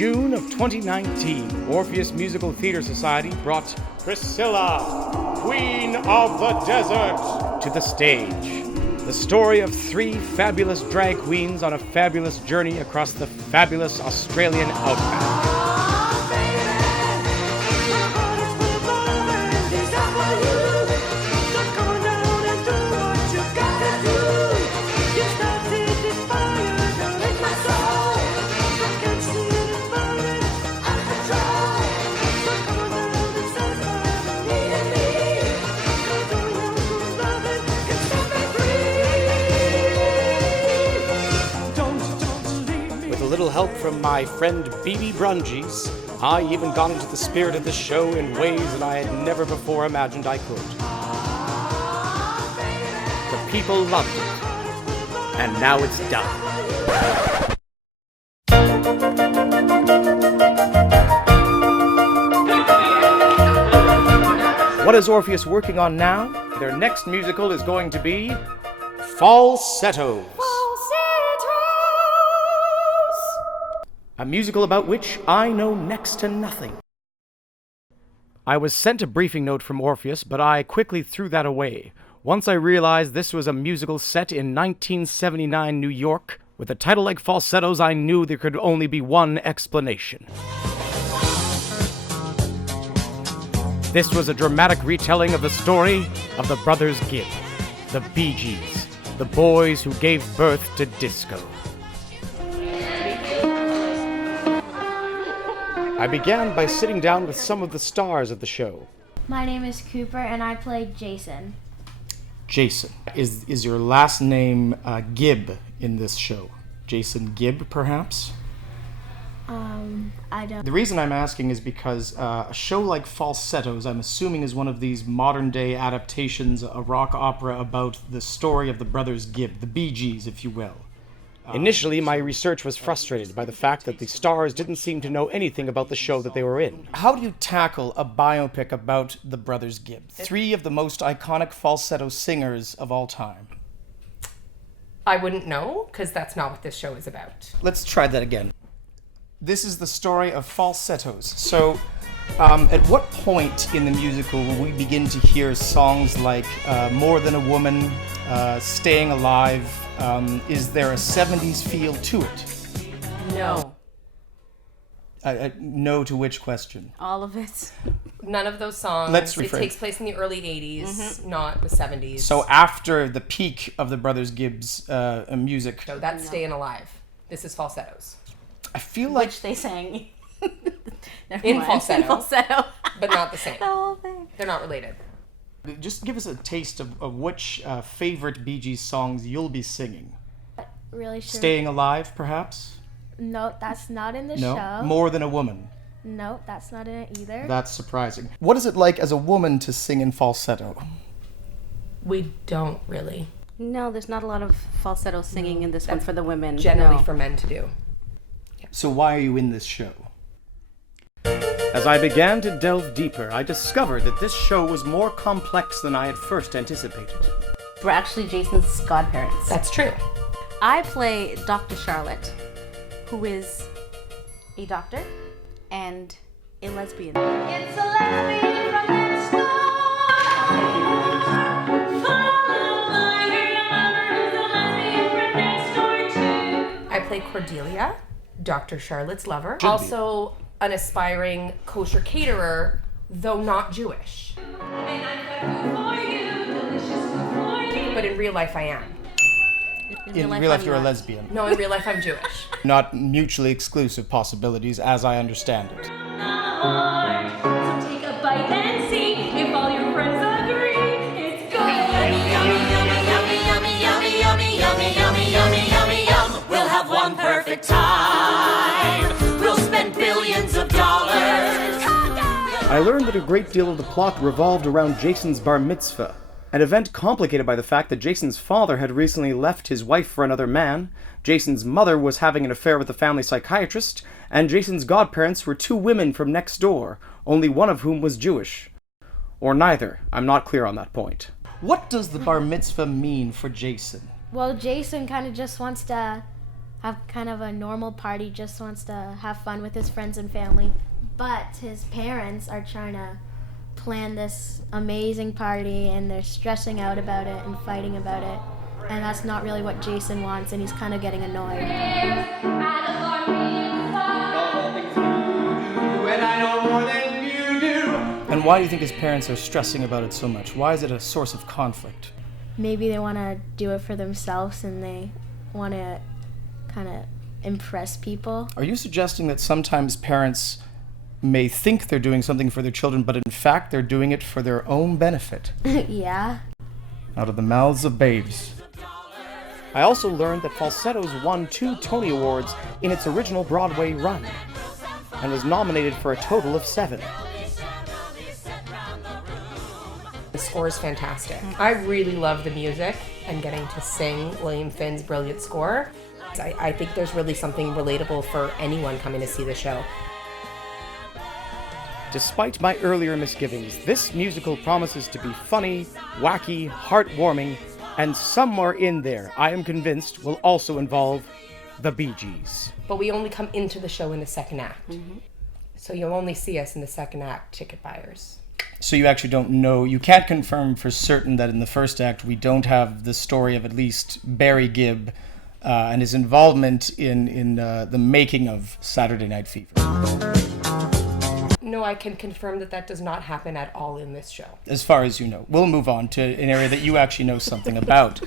June of 2019, Orpheus Musical Theater Society brought Priscilla, Queen of the Desert, to the stage. The story of three fabulous drag queens on a fabulous journey across the fabulous Australian outback. With a little help from my friend BB Brungies, I even got into the spirit of the show in ways that I had never before imagined I could. The people loved it, and now it's done. What is Orpheus working on now? Their next musical is going to be Falsettos. A musical about which I know next to nothing. I was sent a briefing note from Orpheus, but I quickly threw that away. Once I realized this was a musical set in 1979 New York, with a title like Falsettos, I knew there could only be one explanation. This was a dramatic retelling of the story of the Brothers Gibb, the Bee Gees, the boys who gave birth to disco. I began by sitting down with some of the stars of the show. My name is Cooper, and I play Jason. Jason. Is your last name Gibb in this show? Jason Gibb, perhaps? I don't... The reason I'm asking is because a show like Falsettos, I'm assuming, is one of these modern-day adaptations, a rock opera about the story of the Brothers Gibb, the Bee Gees, if you will. Initially, my research was frustrated by the fact that the stars didn't seem to know anything about the show that they were in. How do you tackle a biopic about the Brothers Gibb, three of the most iconic falsetto singers of all time? I wouldn't know, because that's not what this show is about. Let's try that again. This is the story of Falsettos. So, at what point in the musical will we begin to hear songs like More Than a Woman, Staying Alive? Is there a 70s feel to it? No. No to which question? All of it. None of those songs. Let's rephrase. It takes place in the early 80s, not the 70s. So after the peak of the Brothers Gibbs music. So that's Staying Alive. This is Falsettos. I feel like... Which they sang. In falsetto. In falsetto. But not the same. The whole thing. They're not related. Just give us a taste of which favorite Bee Gees songs you'll be singing. Really sure. Staying Alive, perhaps? No, that's not in the No? show. More Than a Woman? No, that's not in it either. That's surprising. What is it like as a woman to sing in falsetto? We don't really. No, there's not a lot of falsetto singing in this one for the women. Generally No. for men to do. So why are you in this show? As I began to delve deeper, I discovered that this show was more complex than I had first anticipated. We're actually Jason's godparents. That's true. I play Dr. Charlotte, who is a doctor and a lesbian. It's a lesbian from next door. I play Cordelia, Dr. Charlotte's lover. Should be. Also an aspiring kosher caterer, though not Jewish. But in real life I am. In real life, you're a lesbian. No, in real life I'm Jewish. Not mutually exclusive possibilities, as I understand it. So take a bite and see if all your friends agree. It's good. Yummy, yummy, yummy, yummy, yummy, yummy, yummy, yummy, yummy, yummy, yum. We'll have one perfect time. We'll spend billions of dollars. I learned that a great deal of the plot revolved around Jason's bar mitzvah, an event complicated by the fact that Jason's father had recently left his wife for another man, Jason's mother was having an affair with the family psychiatrist, and Jason's godparents were two women from next door, only one of whom was Jewish. Or neither. I'm not clear on that point. What does the bar mitzvah mean for Jason? Well, Jason kind of just wants to have kind of a normal party, just wants to have fun with his friends and family. But his parents are trying to plan this amazing party, and they're stressing out about it and fighting about it. And that's not really what Jason wants, and he's kind of getting annoyed. And why do you think his parents are stressing about it so much? Why is it a source of conflict? Maybe they want to do it for themselves, and they want to kind of impress people. Are you suggesting that sometimes parents may think they're doing something for their children, but in fact they're doing it for their own benefit? Yeah. Out of the mouths of babes. I also learned that Falsettos won 2 Tony Awards in its original Broadway run, and was nominated for a total of 7. The score is fantastic. I really love the music and getting to sing William Finn's brilliant score. I think there's really something relatable for anyone coming to see the show. Despite my earlier misgivings, this musical promises to be funny, wacky, heartwarming, and somewhere in there, I am convinced, will also involve the Bee Gees. But we only come into the show in the second act. So you'll only see us in the second act, ticket buyers. So you actually don't know, you can't confirm for certain that in the first act we don't have the story of at least Barry Gibb and his involvement in the making of Saturday Night Fever. No, I can confirm that that does not happen at all in this show. As far as you know. We'll move on to an area that you actually know something about.